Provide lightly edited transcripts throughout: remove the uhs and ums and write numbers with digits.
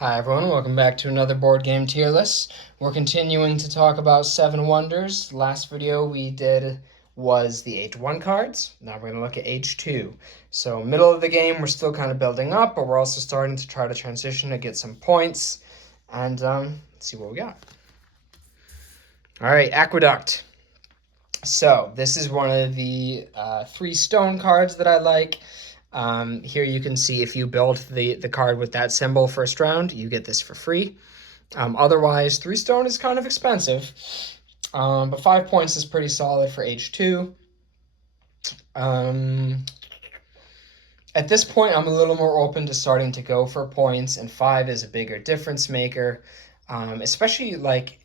Hi everyone, welcome back to another board game tier list. We're continuing to talk about Seven Wonders. Last video we did was the Age 1 cards. Now we're going to look at Age 2. So middle of the game, we're still kind of building up, but we're also starting to try to transition to get some points. And let's see what we got. All right, Aqueduct. So this is one of the 3 stone cards that I like. Here you can see if you build the card with that symbol first round, you get this for free. Otherwise, 3 stone is kind of expensive, but 5 points is pretty solid for Age 2. At this point, I'm a little more open to starting to go for points, and 5 is a bigger difference maker, especially like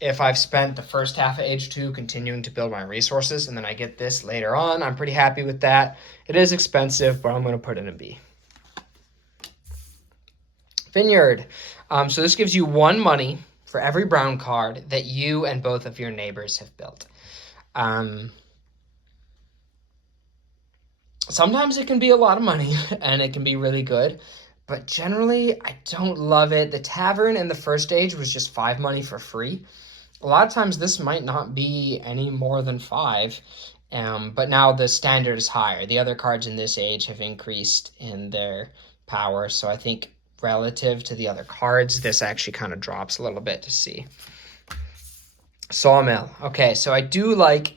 if I've spent the first half of Age 2 continuing to build my resources, and then I get this later on, I'm pretty happy with that. It is expensive, but I'm going to put it in B. Vineyard. So this gives you 1 money for every brown card that you and both of your neighbors have built. Sometimes it can be a lot of money, and it can be really good. But generally, I don't love it. The tavern in the first age was just 5 money for free. A lot of times this might not be any more than 5, but now the standard is higher. The other cards in this age have increased in their power, so I think relative to the other cards, this actually kind of drops a little bit to see. Sawmill. Okay, so I do like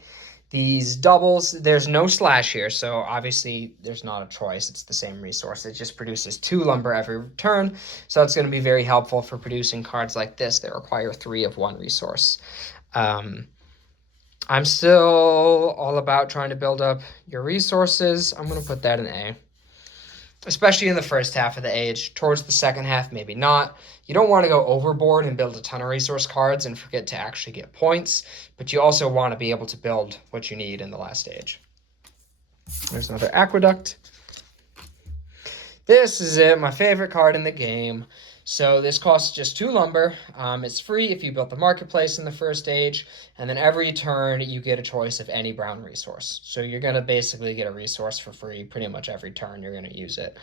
these doubles. There's no slash here, so obviously there's not a choice. It's the same resource. It just produces 2 lumber every turn, so it's going to be very helpful for producing cards like this that require 3 of 1 resource. I'm still all about trying to build up your resources. I'm going to put that in A, especially in the first half of the age. Towards the second half, maybe not. You don't want to go overboard and build a ton of resource cards and forget to actually get points, but you also want to be able to build what you need in the last stage. There's another Aqueduct. This is it, my favorite card in the game. So this costs just 2 lumber. It's free if you built the marketplace in the first stage, and then every turn you get a choice of any brown resource. So you're going to basically get a resource for free pretty much every turn you're going to use it.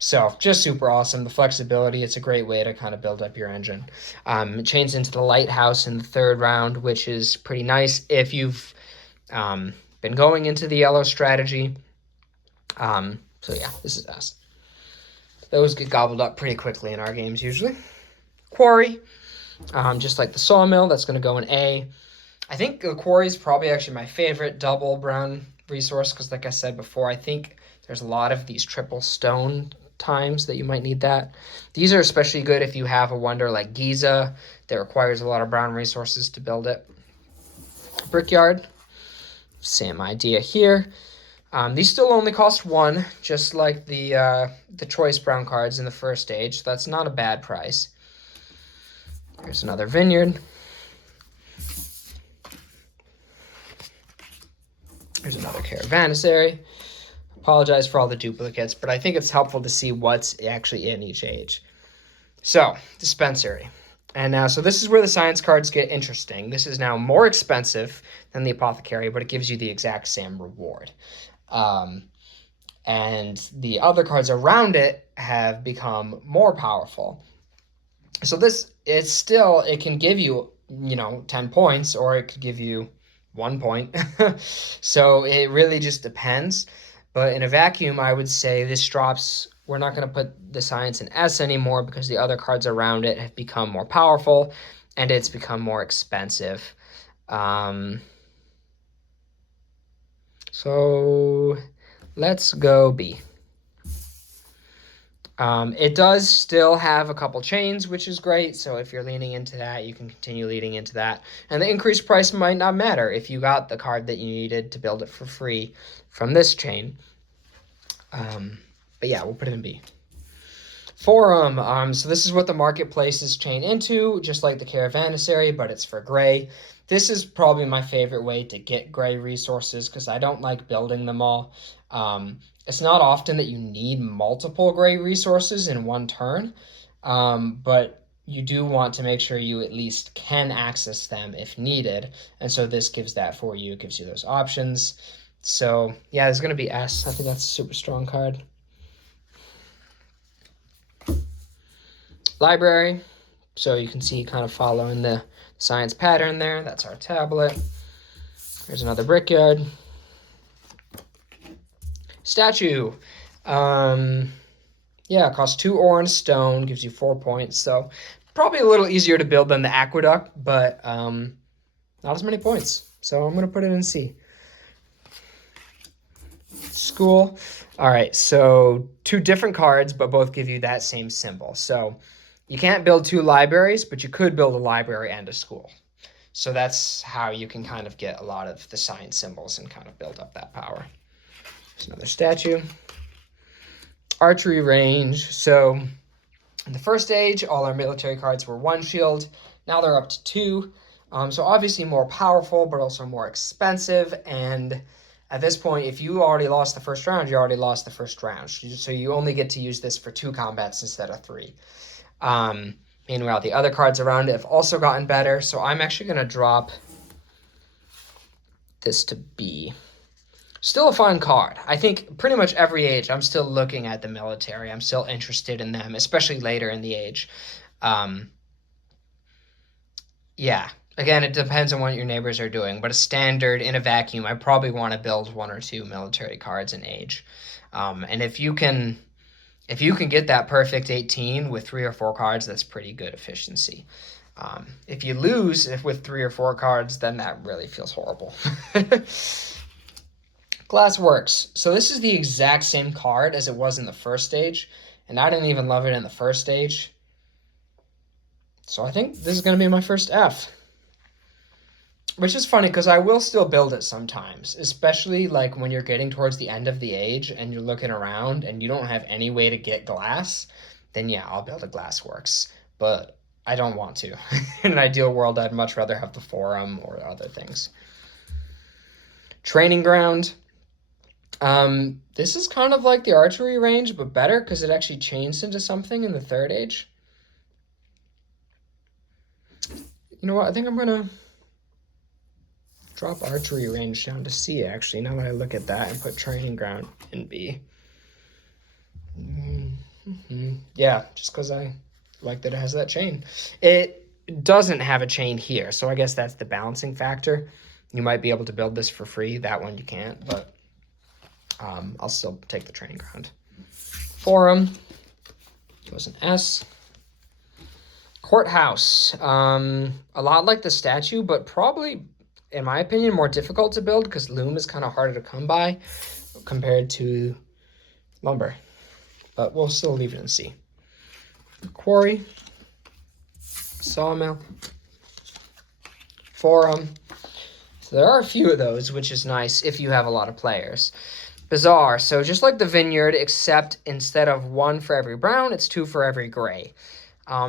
So just super awesome. The flexibility, it's a great way to kind of build up your engine. It chains into the lighthouse in the 3rd round, which is pretty nice if you've been going into the yellow strategy. So yeah, this is us. Those get gobbled up pretty quickly in our games usually. Quarry, just like the Sawmill, that's going to go in A. I think the Quarry is probably actually my favorite double brown resource because like I said before, I think there's a lot of these triple stone times that you might need that. These are especially good if you have a wonder like Giza that requires a lot of brown resources to build it. Brickyard, same idea here. These still only cost 1, just like the choice brown cards in the first stage. So that's not a bad price. Here's another Vineyard. Here's another Caravanserai. Apologize for all the duplicates, but I think it's helpful to see what's actually in each age. So, Dispensary. And now, so this is where the science cards get interesting. This is now more expensive than the Apothecary, but it gives you the exact same reward. And the other cards around it have become more powerful. So this is still, it can give you, 10 points, or it could give you 1 point. So it really just depends. But in a vacuum, I would say this drops, we're not going to put the science in S anymore because the other cards around it have become more powerful and it's become more expensive. So let's go B. It does still have a couple chains, which is great. So if you're leaning into that, you can continue leaning into that. And the increased price might not matter if you got the card that you needed to build it for free from this chain. But yeah, we'll put it in B. Forum. So this is what the marketplaces chain into, just like the Caravanserai, but it's for gray. This is probably my favorite way to get gray resources because I don't like building them all. It's not often that you need multiple gray resources in 1 turn, but you do want to make sure you at least can access them if needed. And so this gives that for you. It gives you those options. So yeah, it's going to be S. I think that's a super strong card. Library, so you can see kind of following the science pattern there. That's our tablet. There's another Brickyard. Statue. Yeah, it costs 2 ore and stone, gives you 4 points. So probably a little easier to build than the aqueduct, but not as many points. So I'm going to put it in C. School. All right, so 2 different cards, but both give you that same symbol. So you can't build 2 libraries, but you could build a library and a school. So that's how you can kind of get a lot of the science symbols and kind of build up that power. There's another statue. Archery range. So in the first age, all our military cards were 1 shield. Now they're up to 2. So obviously more powerful, but also more expensive. And at this point, if you already lost the first round, you already lost the first round. So you only get to use this for 2 combats instead of 3. Meanwhile, the other cards around it have also gotten better. So I'm actually going to drop this to B. Still a fun card. I think pretty much every age, I'm still looking at the military. I'm still interested in them, especially later in the age. Yeah. Again, it depends on what your neighbors are doing, but a standard in a vacuum, I probably want to build 1 or 2 military cards in age. And if you can get that perfect 18 with 3 or 4 cards, that's pretty good efficiency. If you lose with 3 or 4 cards, then that really feels horrible. Glassworks. So this is the exact same card as it was in the first stage, and I didn't even love it in the first stage. So I think this is going to be my first F. Which is funny because I will still build it sometimes, especially like when you're getting towards the end of the age and you're looking around and you don't have any way to get glass, then yeah, I'll build a Glassworks. But I don't want to. In an ideal world, I'd much rather have the Forum or other things. Training Ground. This is kind of like the archery range, but better because it actually changed into something in the third age. You know what? I think I'm going to drop archery range down to C, actually, now that I look at that, and put training ground in B. Yeah, just because I like that it has that chain. It doesn't have a chain here, so I guess that's the balancing factor. You might be able to build this for free. That one you can't, but I'll still take the training ground. Forum goes an S. Courthouse. A lot like the statue, but probably, in my opinion, more difficult to build because loom is kind of harder to come by compared to lumber. But we'll still leave it in C. Quarry. Sawmill. Forum. So there are a few of those, which is nice if you have a lot of players. Bazaar. So just like the vineyard, except instead of 1 for every brown, it's 2 for every gray.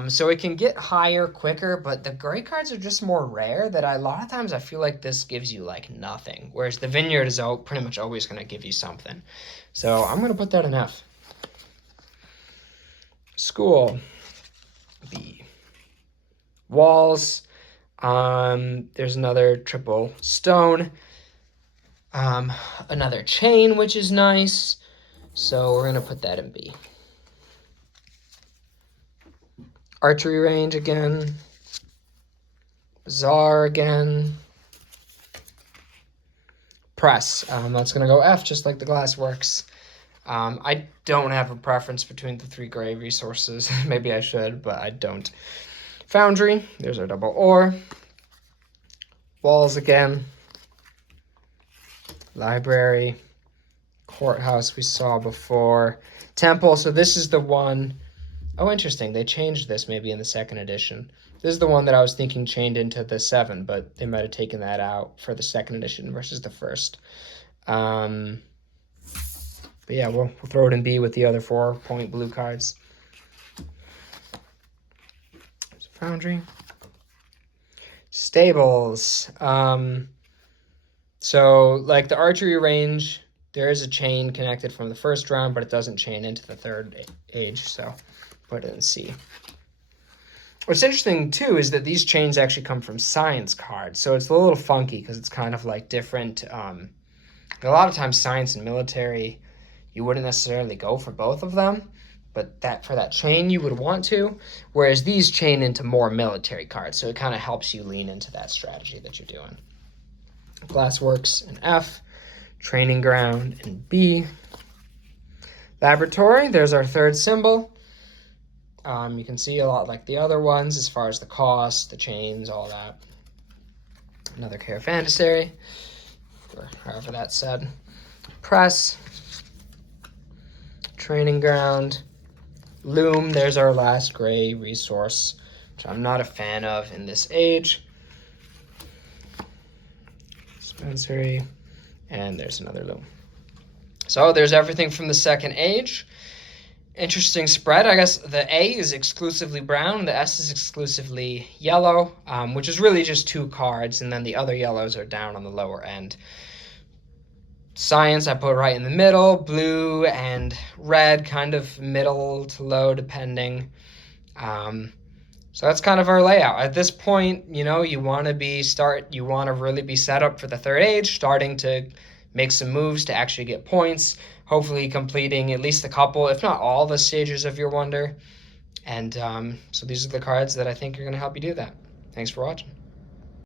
So it can get higher quicker, but the gray cards are just more rare that a lot of times I feel like this gives you like nothing, whereas the vineyard is pretty much always going to give you something. So I'm going to put that in F. School. B. Walls. There's another triple stone. Another chain, which is nice. So we're going to put that in B. Archery range again. Bazaar again. Press. That's going to go F, just like the Glassworks. I don't have a preference between the 3 gray resources. Maybe I should, but I don't. Foundry. There's our double ore. Walls again. Library. Courthouse we saw before. Temple. So this is the one. Oh, interesting. They changed this maybe in the 2nd edition. This is the one that I was thinking chained into the 7, but they might have taken that out for the 2nd edition versus the 1st. But yeah, we'll throw it in B with the other 4-point blue cards. There's a Foundry. Stables. So like the archery range, there is a chain connected from the 1st round, but it doesn't chain into the 3rd age, so put it in C. What's interesting, too, is that these chains actually come from science cards, so it's a little funky because it's kind of like different. A lot of times science and military, you wouldn't necessarily go for both of them, but that for that chain you would want to, whereas these chain into more military cards, so it kind of helps you lean into that strategy that you're doing. Glassworks in F, Training Ground in B. Laboratory, there's our third symbol. You can see a lot like the other ones as far as the cost, the chains, all that. Another Caravanserai, or however that's said. Press, Training Ground, Loom, there's our last gray resource, which I'm not a fan of in this age. Dispensary, and there's another Loom. So there's everything from the second age. Interesting spread. I guess the A is exclusively brown, the S is exclusively yellow, which is really just 2 cards, and then the other yellows are down on the lower end. Science I put right in the middle, blue and red kind of middle to low depending. So that's kind of our layout. At this point, you want to really be set up for the third age, starting to make some moves to actually get points, hopefully completing at least a couple, if not all, the stages of your wonder. And so these are the cards that I think are going to help you do that. Thanks for watching.